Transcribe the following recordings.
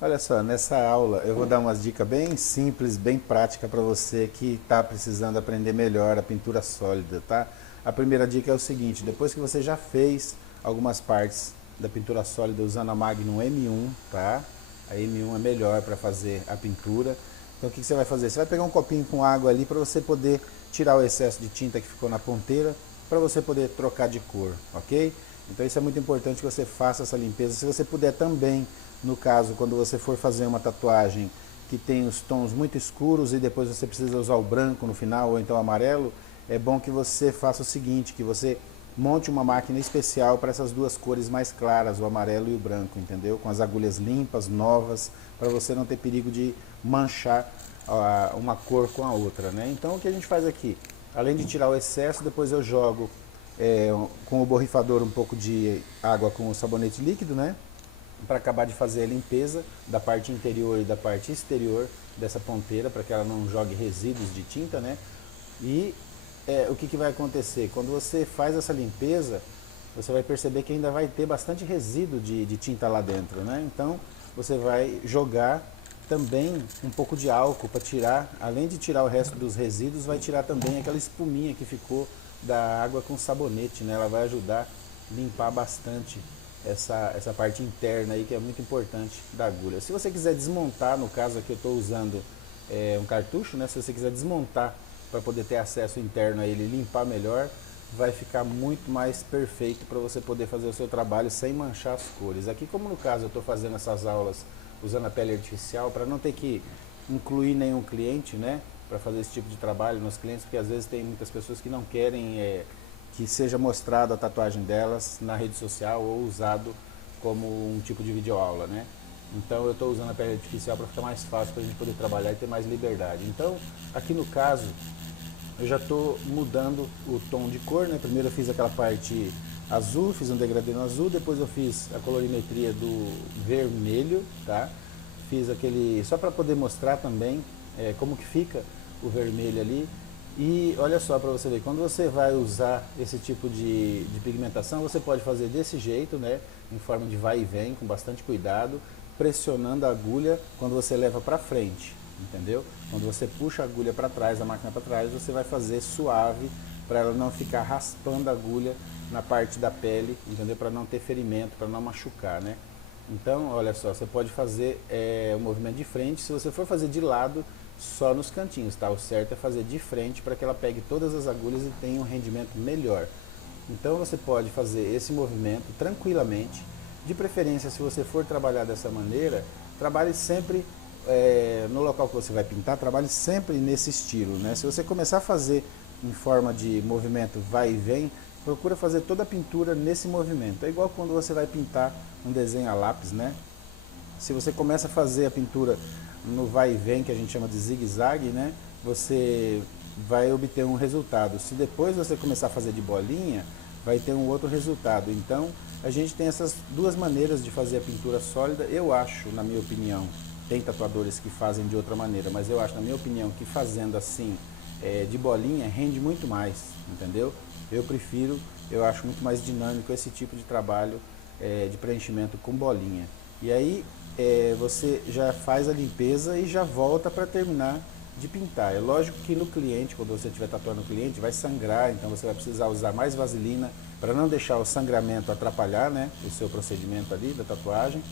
Olha só, nessa aula eu vou dar umas dicas bem simples, bem práticas para você que está precisando aprender melhor a pintura sólida, tá? A primeira dica é o seguinte: depois que você já fez algumas partes da pintura sólida usando a Magnum M1, tá? A M1 é melhor para fazer a pintura. Então o que você vai fazer? Você vai pegar um copinho com água ali para você poder tirar o excesso de tinta que ficou na ponteira, para você poder trocar de cor, ok? Então isso é muito importante que você faça essa limpeza. Se você puder também, no caso, quando você for fazer uma tatuagem que tem os tons muito escuros e depois você precisa usar o branco no final ou então o amarelo, é bom que você faça o seguinte, que você monte uma máquina especial para essas duas cores mais claras, o amarelo e o branco, entendeu? Com as agulhas limpas, novas, para você não ter perigo de manchar uma cor com a outra, né? Então o que a gente faz aqui? Além de tirar o excesso, depois eu jogo com o borrifador um pouco de água com o sabonete líquido, né? Para acabar de fazer a limpeza da parte interior e da parte exterior dessa ponteira, para que ela não jogue resíduos de tinta, né? E o que vai acontecer? Quando você faz essa limpeza, você vai perceber que ainda vai ter bastante resíduo de tinta lá dentro, né? Então você vai jogar também um pouco de álcool para tirar, além de tirar o resto dos resíduos, vai tirar também aquela espuminha que ficou da água com sabonete, né? Ela vai ajudar a limpar bastante essa parte interna aí que é muito importante da agulha. Se você quiser desmontar, no caso aqui eu estou usando um cartucho, né? Se você quiser desmontar para poder ter acesso interno a ele e limpar melhor, vai ficar muito mais perfeito para você poder fazer o seu trabalho sem manchar as cores. Aqui, como no caso eu estou fazendo essas aulas usando a pele artificial, para não ter que incluir nenhum cliente, né, para fazer esse tipo de trabalho nos clientes, porque às vezes tem muitas pessoas que não querem que seja mostrado a tatuagem delas na rede social ou usado como um tipo de videoaula, né? Então eu estou usando a pele artificial para ficar mais fácil para a gente poder trabalhar e ter mais liberdade. Então, aqui no caso, eu já estou mudando o tom de cor, né? Primeiro eu fiz aquela parte azul, fiz um degradê no azul, depois eu fiz a colorimetria do vermelho, tá? Fiz aquele, só para poder mostrar também como que fica o vermelho ali. E olha só para você ver, quando você vai usar esse tipo de pigmentação, você pode fazer desse jeito, né? Em forma de vai e vem, com bastante cuidado, pressionando a agulha quando você leva para frente, entendeu? Quando você puxa a agulha para trás, a máquina para trás, você vai fazer suave para ela não ficar raspando a agulha na parte da pele, entendeu? Para não ter ferimento, para não machucar, né? Então, olha só, você pode fazer o movimento de frente. Se você for fazer de lado, só nos cantinhos, tá? O certo é fazer de frente para que ela pegue todas as agulhas e tenha um rendimento melhor. Então você pode fazer esse movimento tranquilamente. De preferência, se você for trabalhar dessa maneira, trabalhe sempre no local que você vai pintar, trabalhe sempre nesse estilo, né? Se você começar a fazer em forma de movimento vai e vem, procura fazer toda a pintura nesse movimento. É igual quando você vai pintar um desenho a lápis, né? Se você começa a fazer a pintura no vai e vem, que a gente chama de zigue-zague, né? Você vai obter um resultado. Se depois você começar a fazer de bolinha, vai ter um outro resultado. Então, a gente tem essas duas maneiras de fazer a pintura sólida. Eu acho, na minha opinião, tem tatuadores que fazem de outra maneira, mas eu acho, na minha opinião, que fazendo assim, de bolinha, rende muito mais, entendeu? Eu prefiro, eu acho muito mais dinâmico esse tipo de trabalho de preenchimento com bolinha. E aí você já faz a limpeza e já volta para terminar de pintar. É lógico que no cliente, quando você estiver tatuando o cliente, vai sangrar, então você vai precisar usar mais vaselina para não deixar o sangramento atrapalhar, né, o seu procedimento ali da tatuagem.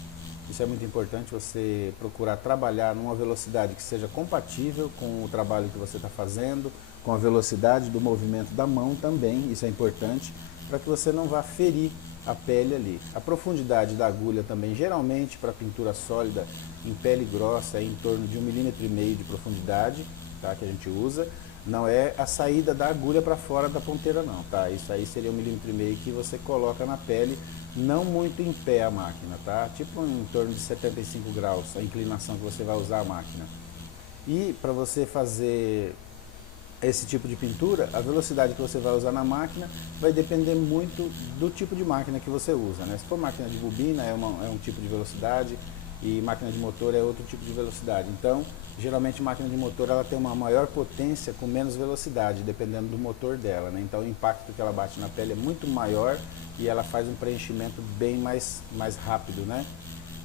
Isso é muito importante, você procurar trabalhar numa velocidade que seja compatível com o trabalho que você está fazendo, com a velocidade do movimento da mão também, isso é importante, para que você não vá ferir a pele ali. A profundidade da agulha também, geralmente para pintura sólida em pele grossa, é em torno de 1,5 mm de profundidade, tá, que a gente usa. Não é a saída da agulha para fora da ponteira não, tá? Isso aí seria 1,5 mm que você coloca na pele, não muito em pé a máquina, tá? Tipo em torno de 75 graus a inclinação que você vai usar a máquina. E para você fazer esse tipo de pintura, a velocidade que você vai usar na máquina vai depender muito do tipo de máquina que você usa, né? Se for máquina de bobina é um tipo de velocidade e máquina de motor é outro tipo de velocidade. Então, geralmente máquina de motor ela tem uma maior potência com menos velocidade, dependendo do motor dela, né? Então o impacto que ela bate na pele é muito maior e ela faz um preenchimento bem mais rápido, né?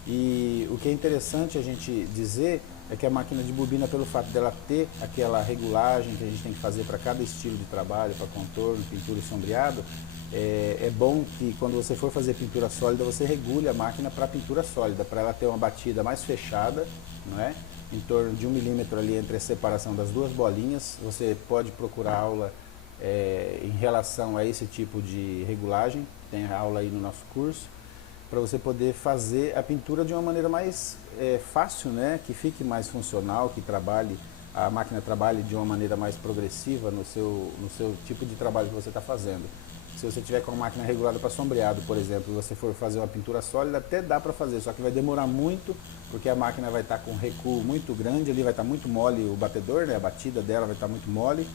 E o que é interessante a gente dizer é que a máquina de bobina, pelo fato dela ter aquela regulagem que a gente tem que fazer para cada estilo de trabalho, para contorno, pintura e sombreado, é bom que quando você for fazer pintura sólida, você regule a máquina para pintura sólida, para ela ter uma batida mais fechada, não é? Em torno de 1 milímetro ali entre a separação das duas bolinhas. Você pode procurar aula em relação a esse tipo de regulagem, tem aula aí no nosso curso, para você poder fazer a pintura de uma maneira mais fácil, né? Que fique mais funcional, que a máquina trabalhe de uma maneira mais progressiva no seu tipo de trabalho que você está fazendo. Se você tiver com a máquina regulada para sombreado, por exemplo, e você for fazer uma pintura sólida, até dá para fazer, só que vai demorar muito, porque a máquina vai estar com um recuo muito grande, ali vai estar muito mole o batedor, né? A batida dela vai estar muito mole,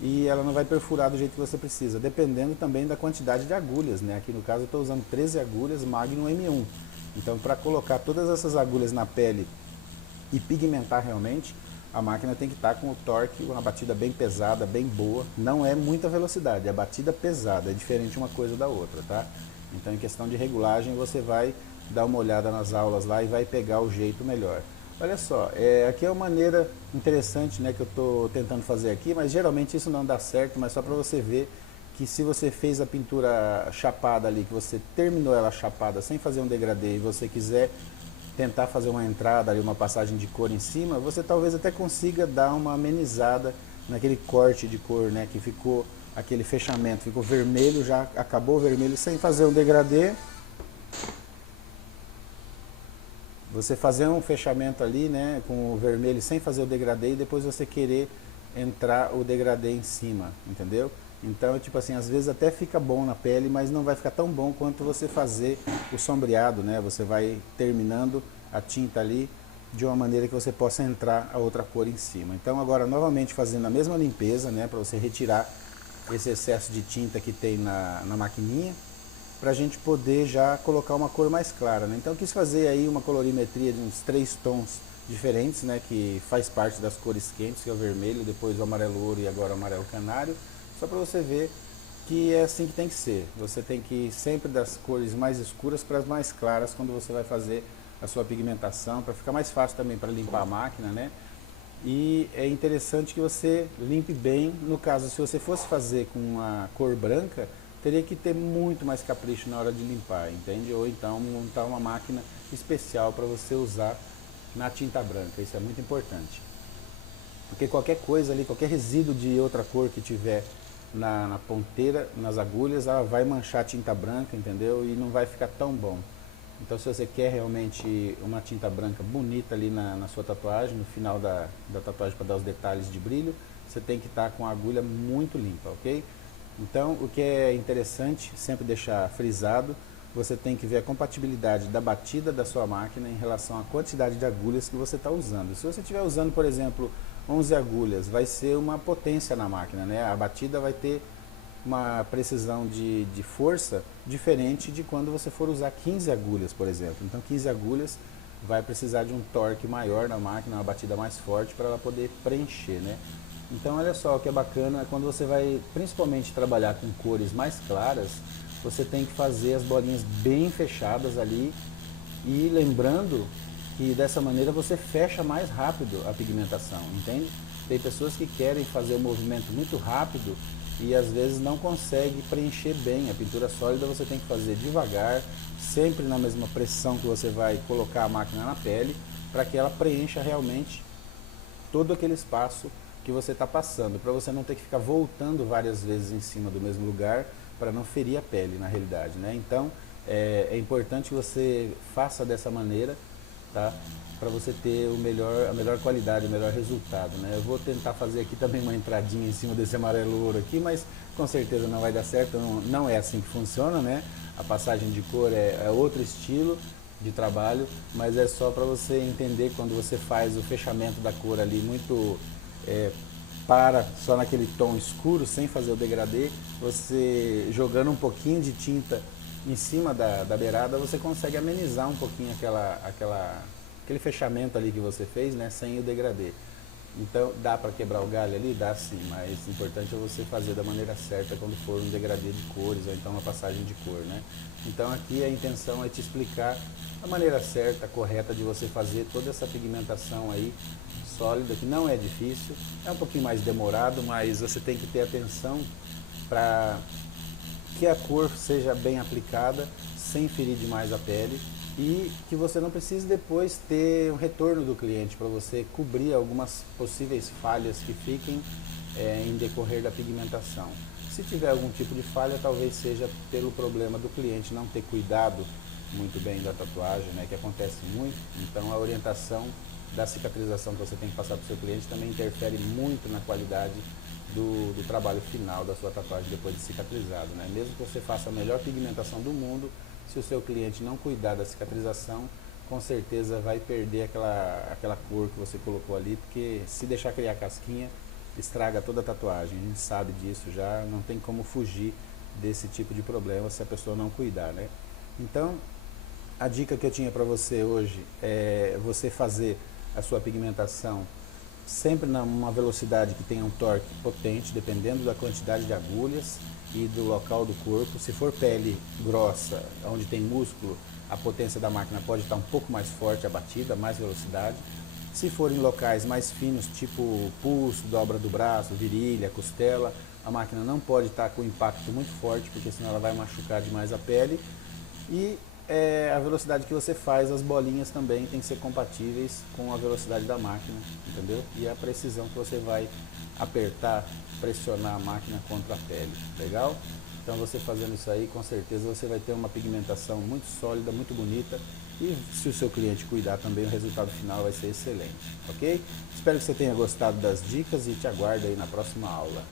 e ela não vai perfurar do jeito que você precisa, dependendo também da quantidade de agulhas, né? Aqui no caso eu estou usando 13 agulhas Magnum M1. Então, para colocar todas essas agulhas na pele e pigmentar realmente, a máquina tem que estar com o torque, uma batida bem pesada, bem boa. Não é muita velocidade, é batida pesada, é diferente uma coisa da outra, tá? Então, em questão de regulagem, você vai dar uma olhada nas aulas lá e vai pegar o jeito melhor. Olha só, aqui é uma maneira interessante, né, que eu estou tentando fazer aqui, mas geralmente isso não dá certo, mas só para você ver que se você fez a pintura chapada ali, que você terminou ela chapada sem fazer um degradê e você quiser tentar fazer uma entrada ali, uma passagem de cor em cima, você talvez até consiga dar uma amenizada naquele corte de cor, né, que ficou aquele fechamento, ficou vermelho, já acabou o vermelho sem fazer um degradê. Você fazer um fechamento ali, né, com o vermelho sem fazer o degradê e depois você querer entrar o degradê em cima, entendeu? Então, tipo assim, às vezes até fica bom na pele, mas não vai ficar tão bom quanto você fazer o sombreado, né? Você vai terminando a tinta ali de uma maneira que você possa entrar a outra cor em cima. Então, agora, novamente fazendo a mesma limpeza, né, para você retirar esse excesso de tinta que tem na maquininha, para a gente poder já colocar uma cor mais clara, né? Então eu quis fazer aí uma colorimetria de uns 3 tons diferentes, né? Que faz parte das cores quentes, que é o vermelho, depois o amarelo ouro e agora o amarelo canário, só para você ver que é assim que tem que ser. Você tem que ir sempre das cores mais escuras para as mais claras quando você vai fazer a sua pigmentação, para ficar mais fácil também para limpar a máquina, né? E é interessante que você limpe bem. No caso, se você fosse fazer com uma cor branca, teria que ter muito mais capricho na hora de limpar, entende? Ou então montar uma máquina especial para você usar na tinta branca, isso é muito importante. Porque qualquer coisa ali, qualquer resíduo de outra cor que tiver na ponteira, nas agulhas, ela vai manchar a tinta branca, entendeu? E não vai ficar tão bom. Então, se você quer realmente uma tinta branca bonita ali na sua tatuagem, no final da tatuagem para dar os detalhes de brilho, você tem que estar com a agulha muito limpa, ok? Então, o que é interessante, sempre deixar frisado, você tem que ver a compatibilidade da batida da sua máquina em relação à quantidade de agulhas que você está usando. Se você estiver usando, por exemplo, 11 agulhas, vai ser uma potência na máquina, né? A batida vai ter uma precisão de força diferente de quando você for usar 15 agulhas, por exemplo. Então, 15 agulhas vai precisar de um torque maior na máquina, uma batida mais forte para ela poder preencher, né? Então, olha só, o que é bacana é quando você vai principalmente trabalhar com cores mais claras, você tem que fazer as bolinhas bem fechadas ali e lembrando que dessa maneira você fecha mais rápido a pigmentação, entende? Tem pessoas que querem fazer o movimento muito rápido e às vezes não consegue preencher bem. A pintura sólida você tem que fazer devagar, sempre na mesma pressão que você vai colocar a máquina na pele, para que ela preencha realmente todo aquele espaço que você está passando, para você não ter que ficar voltando várias vezes em cima do mesmo lugar, para não ferir a pele na realidade, né? Então é importante que você faça dessa maneira, tá? Para você ter a melhor qualidade, o melhor resultado, né? Eu vou tentar fazer aqui também uma entradinha em cima desse amarelo ouro aqui, mas com certeza não vai dar certo, não é assim que funciona, né? A passagem de cor é outro estilo de trabalho, mas é só para você entender quando você faz o fechamento da cor ali muito só naquele tom escuro, sem fazer o degradê, você jogando um pouquinho de tinta em cima da beirada, você consegue amenizar um pouquinho aquele fechamento ali que você fez, né, sem o degradê. Então, dá para quebrar o galho ali? Dá sim, mas o importante é você fazer da maneira certa quando for um degradê de cores ou então uma passagem de cor, né? Então aqui a intenção é te explicar a maneira certa, correta de você fazer toda essa pigmentação aí sólida, que não é difícil, é um pouquinho mais demorado, mas você tem que ter atenção para que a cor seja bem aplicada, sem ferir demais a pele e que você não precise depois ter um retorno do cliente para você cobrir algumas possíveis falhas que fiquem em decorrer da pigmentação. Se tiver algum tipo de falha, talvez seja pelo problema do cliente não ter cuidado muito bem da tatuagem, né, que acontece muito. Então a orientação da cicatrização que você tem que passar para o seu cliente também interfere muito na qualidade do trabalho final da sua tatuagem depois de cicatrizado, né? Mesmo que você faça a melhor pigmentação do mundo, se o seu cliente não cuidar da cicatrização, com certeza vai perder aquela cor que você colocou ali, porque se deixar criar casquinha, estraga toda a tatuagem. A gente sabe disso já, não tem como fugir desse tipo de problema se a pessoa não cuidar, né? Então, a dica que eu tinha para você hoje é você fazer a sua pigmentação sempre numa velocidade que tenha um torque potente, dependendo da quantidade de agulhas e do local do corpo. Se for pele grossa, onde tem músculo, a potência da máquina pode estar um pouco mais forte a batida, mais velocidade. Se for em locais mais finos, tipo pulso, dobra do braço, virilha, costela, a máquina não pode estar com impacto muito forte, porque senão ela vai machucar demais a pele. E a velocidade que você faz, as bolinhas também tem que ser compatíveis com a velocidade da máquina, entendeu? E a precisão que você vai apertar, pressionar a máquina contra a pele, legal? Então você fazendo isso aí, com certeza você vai ter uma pigmentação muito sólida, muito bonita, e se o seu cliente cuidar também, o resultado final vai ser excelente, ok? Espero que você tenha gostado das dicas e te aguardo aí na próxima aula.